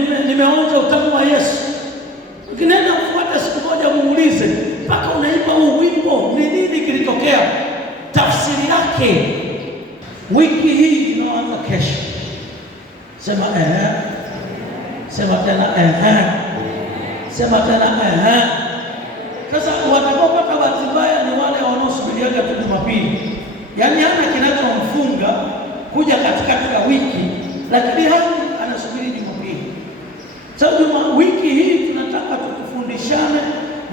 nimeonja utamu wa Yesu. Ukienda kufuata siku moja muulize, mpaka unaimba huu wimbo, ni nini kilitokea? Tafsiri yake wiki hii inaanza kesho. Sema sema tena sema tena Sasa watakaopata bahati mbaya ni wale wanaosubiriaga tu Jumapili, yaani hana kinachomfunga kuja katikati ya wiki, lakini hadi anasubiri Jumapili. Sasa wiki hii tunataka tukufundishane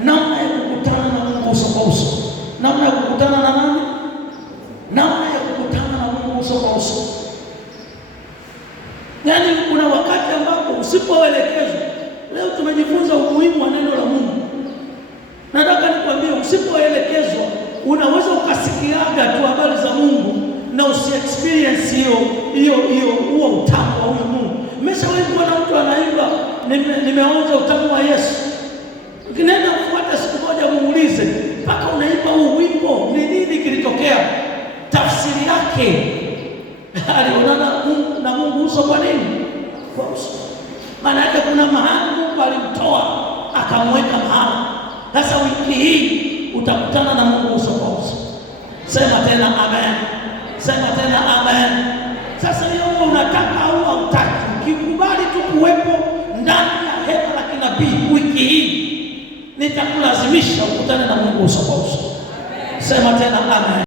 namna ya kukutana na Mungu uso kwa uso. Namna ya kukutana na nani? Namna ya kukutana na Mungu uso kwa uso. Yaani kuna wakati ambapo usipoelekezwa, leo tumejifunza umuhimu wa neno la Mungu. Nataka nikwambie, usipoelekezwa unaweza ukasikiaga tu habari za Mungu na usi-experience huo utamu wa huyo Mungu. Mmeshawahi kuona mtu anaimba nimeonja utamu wa Yesu? Ukienda kufuata siku moja muulize, mpaka unaimba huu wimbo, ni nini kilitokea? Tafsiri yake alionana na Mungu uso kwa nini? Kwa uso. Maana yake kuna mahali Mungu alimtoa akamweka mahali. Sasa wiki hii utakutana na Mungu uso kwa uso. Sema tena amen. Sema tena amen. Sasa hiyo unataka au hautaki, ukikubali tu kuwepo ndani ya hema la kinabii wiki hii, nitakulazimisha ukutane na Mungu uso kwa uso. Sema tena amen.